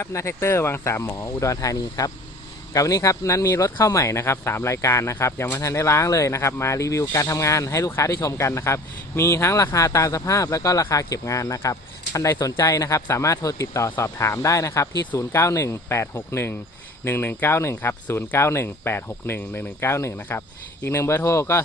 ครับนาแท็กเตอร์วังสามหมออุดรธานีครับกับวันนี้ครับนั้นมีรถเข้าใหม่นะครับสามรายการนะครับยังไม่ทันได้ล้างเลยนะครับ มารีวิวการทำงานให้ลูกค้าได้ชมกันนะครับ มีทั้งราคาตามสภาพแล้วก็ราคาเก็บงานนะครับท่านใดสนใจนะครับ สามารถโทรติดต่อสอบถามได้นะครับที่ 091861 1191 ครับ 091861 1191 นะครับ อีกหนึ่งเบอร์โทรก็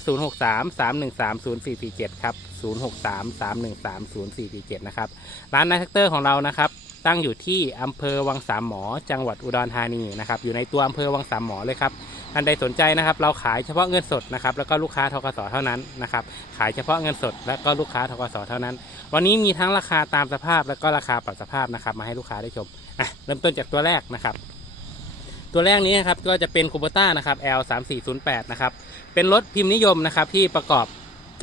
0633130447 ครับ 0633130447 นะครับ ร้านนาแท็กเตอร์ของเรานะครับ ตั้งอยู่ที่อำเภอวังสามหมอ จังหวัดอุดรธานีนะครับอยู่ในตัวอำเภอวังสามหมอเลยครับท่านใดสนใจนะครับเราขายเฉพาะเงินสดนะครับแล้วก็ลูกค้าทกสเท่านั้นนะครับขายเฉพาะเงินสด และก็ลูกค้าทกสเท่านั้น วันนี้มีทั้งราคาตามสภาพแล้วก็ราคาปรับสภาพนะครับมาให้ลูกค้าได้ชมอะเริ่มต้นจากตัวแรกนะครับตัวแรกนี้นะครับก็จะเป็นคูโบต้านะครับ L 3 4 0 8นะครับเป็นรถพิมพ์นิยมนะครับที่ประกอบ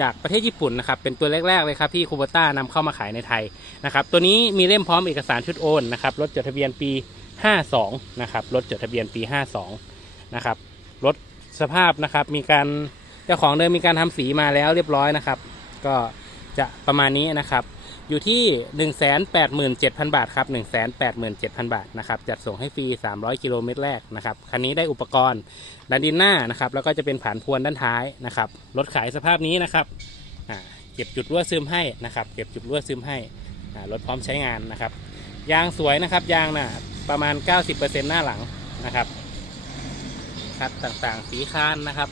จากประเทศญี่ปุ่นนะครับเป็นตัวแรก ๆ เลยครับที่คูโบต้านำเข้ามาขายในไทยนะครับตัวนี้มีเล่มพร้อมเอกสารชุดโอนนะครับรถจดทะเบียนปี 52นะครับรถจดทะเบียนปี 52นะครับรถสภาพนะครับมีการเจ้าของเดิมมีการทำสีมาแล้วเรียบร้อยนะครับ ก็จะประมาณนี้นะครับ อยู่ที่ 187,000 บาทครับ 187,000 บาทนะครับ จัดส่งให้ฟรี 300 กิโลเมตรแรกนะครับ คันนี้ได้อุปกรณ์ดันดินหน้านะครับ แล้วก็จะเป็นผานพวนด้านท้ายนะครับ รถขายสภาพนี้นะครับเก็บจุดรั่วซึมให้นะครับ เก็บจุดรั่วซึมให้รถพร้อมใช้งานนะครับ ยางสวยนะครับ ยางน่ะประมาณ 90%หน้าหลังนะครับคัดต่างๆ สีคานนะครับ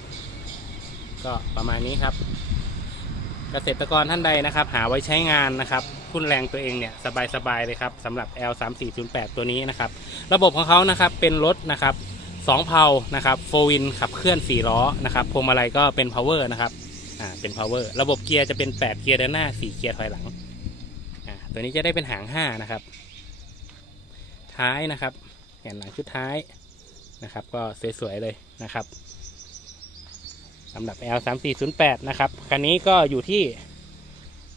ก็ประมาณนี้ครับเกษตรกรท่านใดนะครับ หาไว้ใช้งานนะครับ ทุ่นแรงตัวเองเนี่ยสบายๆเลยครับสำหรับ L 3 4 0 8 ตัวนี้นะครับระบบของเขานะครับเป็นรถนะครับสองเพานะครับโฟวินขับเคลื่อน 4 ล้อนะครับพวงมาลัยก็เป็น power นะครับอ่าเป็น power ระบบเกียร์จะเป็น 8 เกียร์ด้านหน้า 4 เกียร์ถอยหลังอ่าตัวนี้จะได้เป็นหาง 5 นะครับ ท้ายนะครับแผ่นหลังชุดท้ายนะครับ ก็สวยๆเลยนะครับสำหรับ L 3 4 0 8 นะครับคันนี้ก็อยู่ที่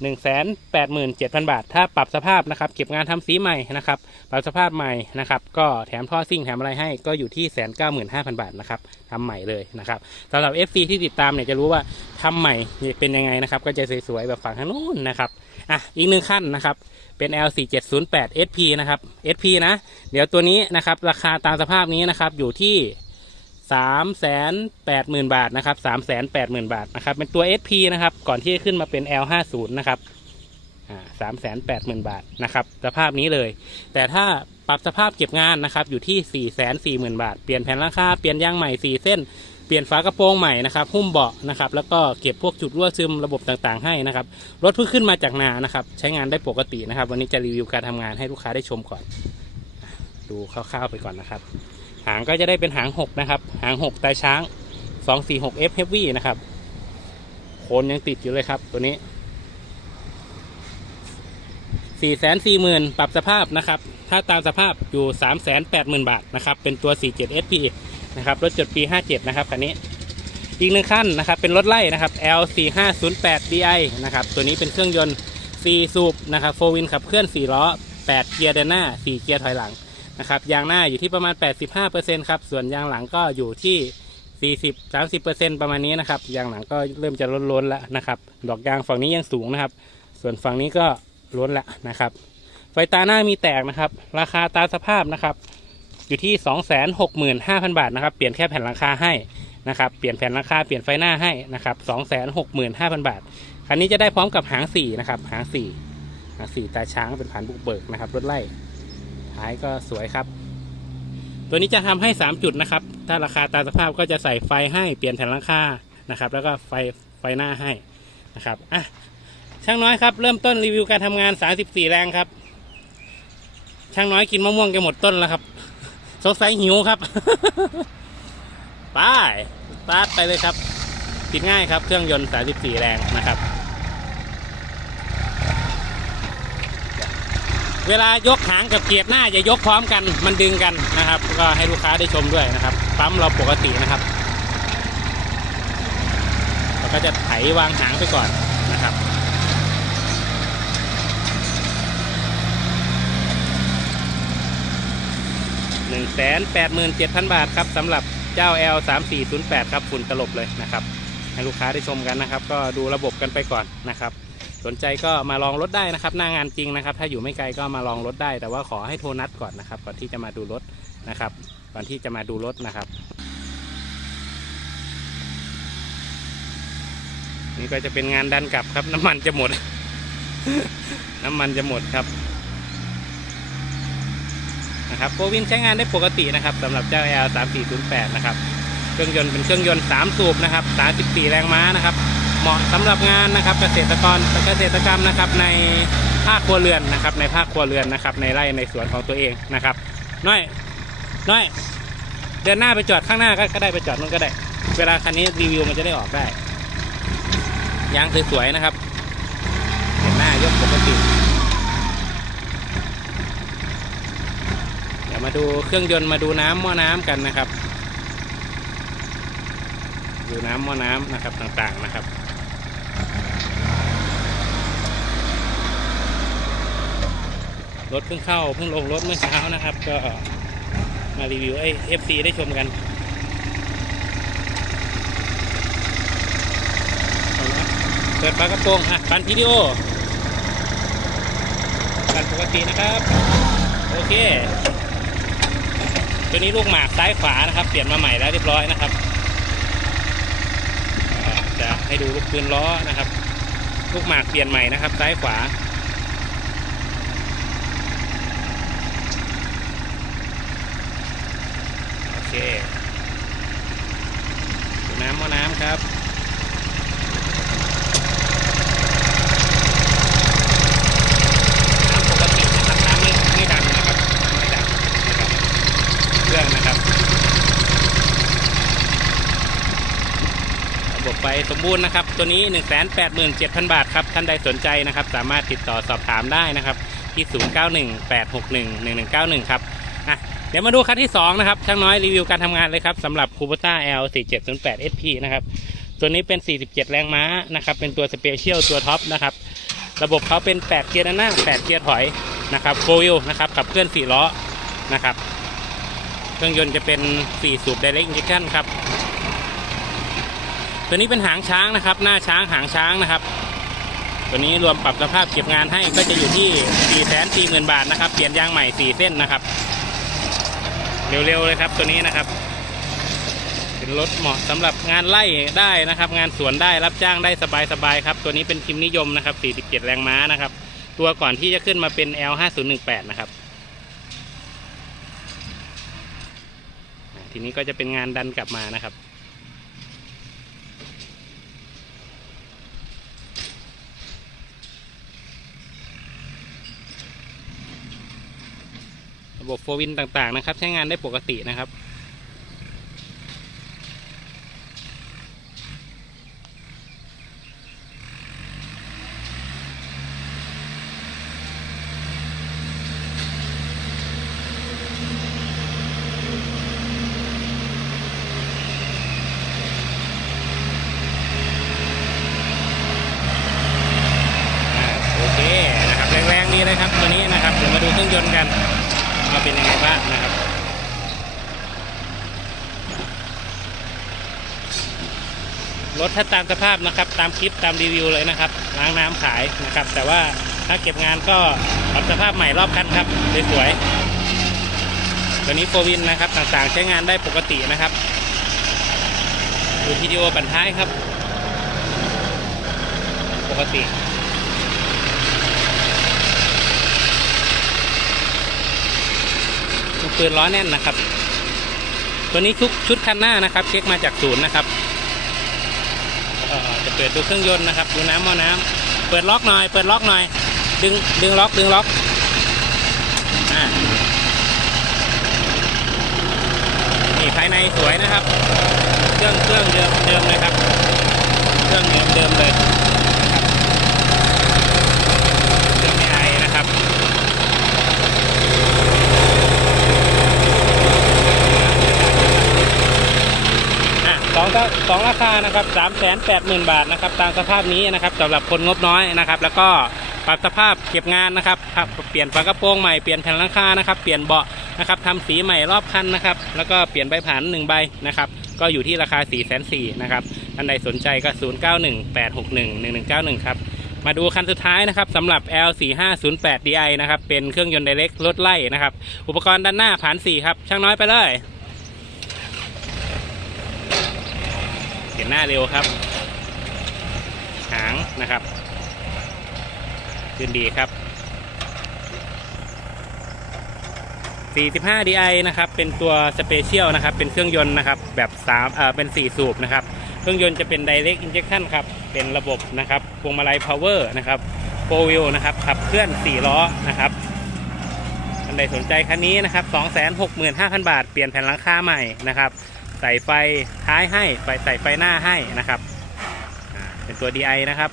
187,000 บาท ถ้าปรับสภาพนะครับ เก็บงานทำสีใหม่นะครับ ปรับสภาพใหม่นะครับ ก็แถมท่อซิ่งแถมอะไรให้ก็อยู่ที่195,000บาทนะครับทำใหม่เลยนะครับสำหรับ FC ที่ติดตามเนี่ยจะรู้ว่าทำใหม่เป็นยังไงนะครับ ก็จะสวยๆแบบฝั่งทางนู้นนะครับ อะ อีกหนึ่งขั้นนะครับ เป็น L 4 7 0 8 SP นะครับ SP นะ เดี๋ยวตัวนี้นะครับ ราคาตามสภาพนี้นะครับ อยู่ที่ สามแสนแปดหมื่นบาทนะครับสามแสนแปดหมื่นบาทนะครับ เป็นตัว SP นะครับ ก่อนที่จะขึ้นมาเป็น L50 นะครับสามแสนแปดหมื่นบาทนะครับ สภาพนี้เลย แต่ถ้าปรับสภาพเก็บงานนะครับ อยู่ที่สี่แสนสี่หมื่นบาท เปลี่ยนแผ่นราคา เปลี่ยนยางใหม่สี่เส้น เปลี่ยนฝากระโปรงใหม่นะครับ หุ้มเบาะนะครับ แล้วก็เก็บพวกจุดรั่วซึมระบบต่างๆ ให้นะครับ รถเพิ่งขึ้นมาจากนานะครับ ใช้งานได้ปกตินะครับ วันนี้จะรีวิวการทำงานให้ลูกค้าได้ชมก่อน ดูคร่าวๆไปก่อนนะครับ หางก็จะได้เป็นหางหกนะครับ หางหกตาช้างสองสี่หก F Heavy นะครับ โคนยังติดอยู่เลยครับตัวนี้สี่แสนสี่หมื่นปรับสภาพนะครับ ถ้าตามสภาพอยู่สามแสนแปดหมื่นบาทนะครับ เป็นตัวสี่เจ็ด SP นะครับ รถจดปีห้าเจ็ดนะครับคันนี้ อีกหนึ่งขั้นนะครับ เป็นรถไล่นะครับ L 4 5 0 8 DI นะครับ ตัวนี้เป็นเครื่องยนต์ 4 สูบนะครับโฟวินขับเคลื่อน 4 ล้อ 8 เกียร์เดินหน้า 4 เกียร์ถอยหลัง นะครับยางหน้าอยู่ที่ประมาณ 85%ครับส่วนยางหลังก็อยู่ที่ 40 30%ประมาณนี้นะครับยางหลังก็เริ่มจะล้นๆแล้วนะครับดอกยางฝั่งนี้ยังสูงนะครับ ส่วนฝั่งนี้ก็ล้นแล้วนะครับ ไฟตาหน้ามีแตกนะครับ ราคาตาสภาพนะครับอยู่ที่ 265,000 บาทนะครับ เปลี่ยนแค่แผ่นหลังคาให้นะครับ เปลี่ยนแผ่นหลังคา เปลี่ยนไฟหน้าให้นะครับ 265,000 บาท คันนี้จะได้พร้อมกับหางสี่นะครับ หางสี่หางสี่ตาช้างเป็นผ่านบุกเบิกนะครับ รถไล่ ท้ายก็สวยครับ ตัวนี้จะทำให้ 3 จุดนะครับ ถ้าราคาตามสภาพก็จะใส่ไฟให้เปลี่ยนแผ่นหลังคานะครับ แล้วก็ไฟไฟหน้าให้นะครับอะช่างน้อยครับเริ่มต้นรีวิวการทำงาน 34 แรงครับ ช่างน้อยกินมะม่วงจะหมดต้นแล้วครับสงสัยหิวครับไปสตาร์ทไปเลยครับ ติดง่ายครับเครื่องยนต์ 34 แรงนะครับ เวลายกหางกับเกียร์หน้าจะยกพร้อมกันมันดึงกันนะครับ ก็ให้ลูกค้าได้ชมด้วยนะครับปั๊มเราปกตินะครับเราก็จะไถวางหางไปก่อนนะครับหนึ่งแสนแปดหมื่นเจ็ดพันบาทครับสำหรับเจ้า L 3 4 0 8ครับฝุ่นตลบเลยนะครับ ให้ลูกค้าได้ชมกันนะครับ ก็ดูระบบกันไปก่อนนะครับ สนใจก็มาลองรถได้นะครับ หน้างานจริงนะครับ ถ้าอยู่ไม่ไกลก็มาลองรถได้ แต่ว่าขอให้โทรนัดก่อนนะครับ ก่อนที่จะมาดูรถนะครับ ก่อนที่จะมาดูรถนะครับ นี่ก็จะเป็นงานดันกลับครับ น้ำมันจะหมด น้ำมันจะหมดครับนะครับโฟวินใช้งานได้ปกตินะครับสำหรับเจ้า L 3 4 0 8นะครับ เครื่องยนต์เป็นเครื่องยนต์ 3 สูบนะครับ 34 แรงม้านะครับ เหมาะสำหรับงานนะครับเกษตรกรเกษตรกรรมนะครับในภาคครัวเรือนนะครับ ในภาคครัวเรือนนะครับ ในไร่ในสวนของตัวเองนะครับน้อยน้อยเดินหน้าไปจอดข้างหน้าก็ก็ได้ไปจอดนู้นก็ได้ เวลาคันนี้รีวิวมันจะได้ออกได้ยางสวยๆนะครับเดินหน้ายกปกติเดี๋ยวมาดูเครื่องยนต์มาดูน้ำหม้อน้ำกันนะครับดูน้ำหม้อน้ำนะครับต่างๆนะครับ รถเพิ่งเข้าเพิ่งลงรถเมื่อเช้านะครับ ก็มารีวิวไอ้เอฟซีได้ชมกันเปิดฝากระโปรงอะปันวิดีโอปันปกตินะครับ โอเค ตัวนี้ลูกหมากซ้ายขวานะครับ เปลี่ยนมาใหม่แล้วเรียบร้อยนะครับจะให้ดูลูกปืนล้อนะครับ ลูกหมากเปลี่ยนใหม่นะครับ ซ้ายขวา โอ เคน้ำหม้อน้ำครับน้ำปกตินะครับน้ำไม่ไม่ดันนะครับไม่ดันนะครับเครื่องนะครับ ระบบไฟสมบูรณ์นะครับ ตัวนี้ 187,000 บาทครับท่านใดสนใจนะครับ สามารถติดต่อสอบถามได้นะครับที่ 0918611191 ครับ อะเดี๋ยวมาดูคันที่ 2 นะครับ ช่างน้อยรีวิวการทำงานเลยครับสำหรับ Kubota L 4708 SP นะครับ ตัวนี้เป็น 47 แรงม้านะครับ เป็นตัวสเปเชียลตัวท็อปนะครับ ระบบเขาเป็น 8 เกียร์ด้านหน้า 8 เกียร์ถอยนะครับโฟวิลนะครับขับเคลื่อน 4 ล้อนะครับ เครื่องยนต์จะเป็น 4 สูบ Direct Injection ครับ ตัวนี้เป็นหางช้างนะครับ หน้าช้างหางช้างนะครับตัวนี้รวมปรับสภาพเก็บงานให้ก็จะอยู่ที่ 4 4 0 0 0 0 บาทนะครับ เปลี่ยนยางใหม่ 4 เส้นนะครับ เร็วๆเลยครับตัวนี้นะครับ เป็นรถเหมาะสำหรับงานไล่ได้นะครับ งานสวนได้รับจ้างได้สบายๆครับ ตัวนี้เป็นพิมพ์นิยมนะครับ 47 แรงม้านะครับ ตัวก่อนที่จะขึ้นมาเป็น L 5018 นะครับทีนี้ก็จะเป็นงานดันกลับมานะครับ ระบบโฟวินต่างๆนะครับ ใช้งานได้ปกตินะครับโอเคนะครับแรงๆดีเลยครับตัวนี้นะครับเดี๋ยวมาดูเครื่องยนต์กัน เป็นยังไงบ้างนะครับรถถ้าตามสภาพนะครับ ตามคลิปตามรีวิวเลยนะครับล้างน้ำขายนะครับ แต่ว่าถ้าเก็บงานก็ปรับสภาพใหม่รอบคันครับสวยๆตัวนี้โฟวินนะครับต่างๆ ใช้งานได้ปกตินะครับดูวิดีโอบันท้ายครับ ปกติ ลูก ปืนล้อแน่นนะครับ ตัวนี้ชุดชุดคันหน้านะครับเช็คมาจากศูนย์นะครับจะเปิดดูเครื่องยนต์นะครับ ดูน้ำมอน้ำเปิดล็อกหน่อย เปิดล็อกหน่อย ดึงดึงล็อกดึงล็อกอนี่ภายในสวยนะครับ เครื่องเครื่องเดิมเดิมเลยครับ เครื่องเดิมเดิมเลยนะครับเครื่องไม่ไอนะครับ ละสองราคานะครับสามแสนแปดหมื่นบาทนะครับตามสภาพนี้นะครับสำหรับคนงบน้อยนะครับ แล้วก็ปรับสภาพเก็บงานนะครับเปลี่ยนฝากระโปรงใหม่เปลี่ยนแผ่นหลังคานะครับเปลี่ยนเบาะนะครับทำสีใหม่รอบคันนะครับ แล้วก็เปลี่ยนใบผ่านหนึ่งใบนะครับ ก็อยู่ที่ราคา4ี่แสนสี่นะครับท่านใดสนใจก็ 0 9 1 8 6 1 1 1 9 1 ครับ มาดูคันสุดท้ายนะครับสำหรับ L4508 DI นะครับ เป็นเครื่องยนต์ไดเรกรถไล่นะครับ อุปกรณ์ด้านหน้าผ่านสี่ครับ ช่างน้อยไปเลย ห็นหน้าเร็วครับ หางนะครับยืนดีครับ 45 DI นะครับ เป็นตัวสเปเชียลนะครับ เป็นเครื่องยนต์นะครับ แบบ3เอ่อเป็น 4 สูบนะครับ เครื่องยนต์จะเป็น Direct Injection ครับ เป็นระบบนะครับพวงมาลัย Power นะครับโฟวิลนะครับขับเคลื่อน 4 ล้อนะครับท่านใดสนใจคันนี้นะครับ 265,000 บาท เปลี่ยนแผ่นหลังคาใหม่นะครับ ใส่ไฟท้ายให้ไฟใส่ไฟหน้าให้นะครับเป็นตัว DI นะครับ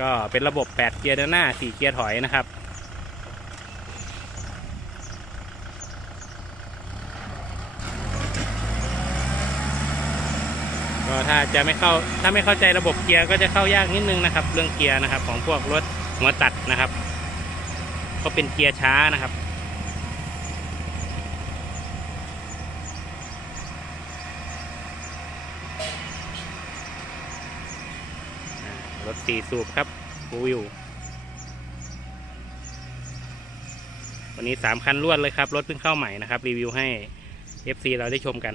ก็เป็นระบบ 8 เกียร์เดินหน้า 4 เกียร์ถอยนะครับก็ถ้าจะไม่เข้าถ้าไม่เข้าใจระบบเกียร์ก็จะเข้ายากนิดนึงนะครับ เรื่องเกียร์นะครับของพวกรถหัวตัดนะครับ ก็เป็นเกียร์ช้านะครับ ร ถสี่สูบครับฟูวิว วันนี้สามคันรวดเลยครับ รถเพิ่งเข้าใหม่นะครับ รีวิวให้ FC เราได้ชมกัน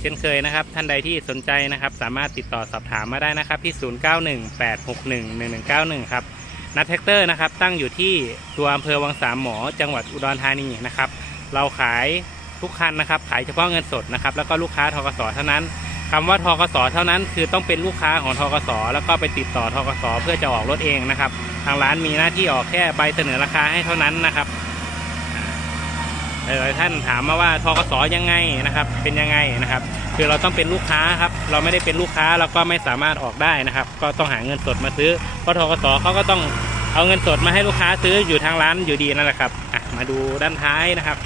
เช่นเคยนะครับ ท่านใดที่สนใจนะครับ สามารถติดต่อสอบถามมาได้นะครับ ที่ 0918611191 ครับ นัดแท็กเตอร์นะครับ ตั้งอยู่ที่ตัวอำเภอวังสามหมอ จังหวัดอุดรธานีนะครับ เราขายทุกคันนะครับ ขายเฉพาะเงินสดนะครับ แล้วก็ลูกค้าทกสเท่านั้นคำว่าทกสเท่านั้นคือต้องเป็นลูกค้าของทกสแล้วก็ไปติดต่อทกสเพื่อจะออกรถเองนะครับ ทางร้านมีหน้าที่ออกแค่ใบเสนอราคาให้เท่านั้นนะครับหลายท่านถามมาว่าทกสยังไงนะครับ เป็นยังไงนะครับ คือเราต้องเป็นลูกค้าครับ เราไม่ได้เป็นลูกค้าเราก็ไม่สามารถออกได้นะครับ ก็ต้องหาเงินสดมาซื้อ เพราะทกสเขาก็ต้องเอาเงินสดมาให้ลูกค้าซื้ออยู่ทางร้านอยู่ดีนั่นแหละครับมาดูด้านท้ายนะครับ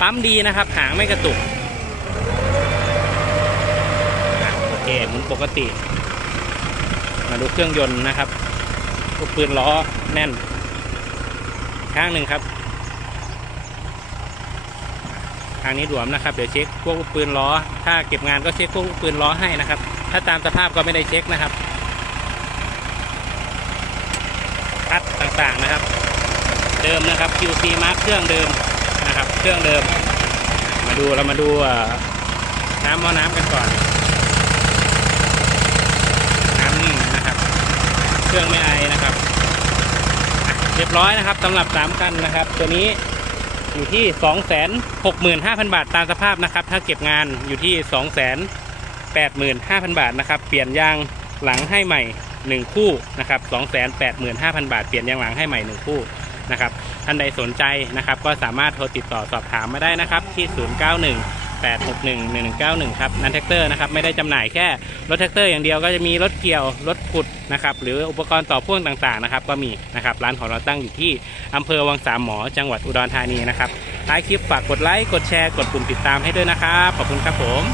ปั๊มดีนะครับ หางไม่กระตุกโอเคหมุนปกติ มาดูเครื่องยนต์นะครับลูกปืนล้อแน่น ข้างหนึ่งครับ ทางนี้หลวมนะครับ เดี๋ยวเช็คพวกลูกปืนล้อ ถ้าเก็บงานก็เช็คพวกลูกปืนล้อให้นะครับ ถ้าตามสภาพก็ไม่ได้เช็คนะครับคัดต่างๆนะครับ เดิมนะครับ QC mark เครื่องเดิม นะครับ เครื่องเดิม มาดูเรามาดูน้ำหม้อน้ำกันก่อน น้ำนิ่งนะครับ เครื่องไม่ไอนะครับเรียบร้อยนะครับสำหรับ 3 คันนะครับ ตัวนี้อยู่ที่ 265,000 บาทตามสภาพนะครับ ถ้าเก็บงานอยู่ที่ 285,000 บาทนะครับ เปลี่ยนยางหลังให้ใหม่ 1 คู่นะครับ 285,000 บาท เปลี่ยนยางหลังให้ใหม่ 1 คู่ นะครับ ท่านใดสนใจนะครับ ก็สามารถโทรติดต่อสอบถามมาได้นะครับที่ 091 861 1191 ครับ นันแท็กเตอร์นะครับ ไม่ได้จำหน่ายแค่รถแท็กเตอร์อย่างเดียวก็จะมีรถเกี่ยว รถขุดนะครับ หรืออุปกรณ์ต่อพ่วงต่างๆนะครับ ก็มีนะครับ ร้านของเราตั้งอยู่ที่อำเภอวังสามหมอ จังหวัดอุดรธานีนะครับท้ายคลิปฝากกดไลค์ กดแชร์ กดปุ่มติดตามให้ด้วยนะครับ ขอบคุณครับผม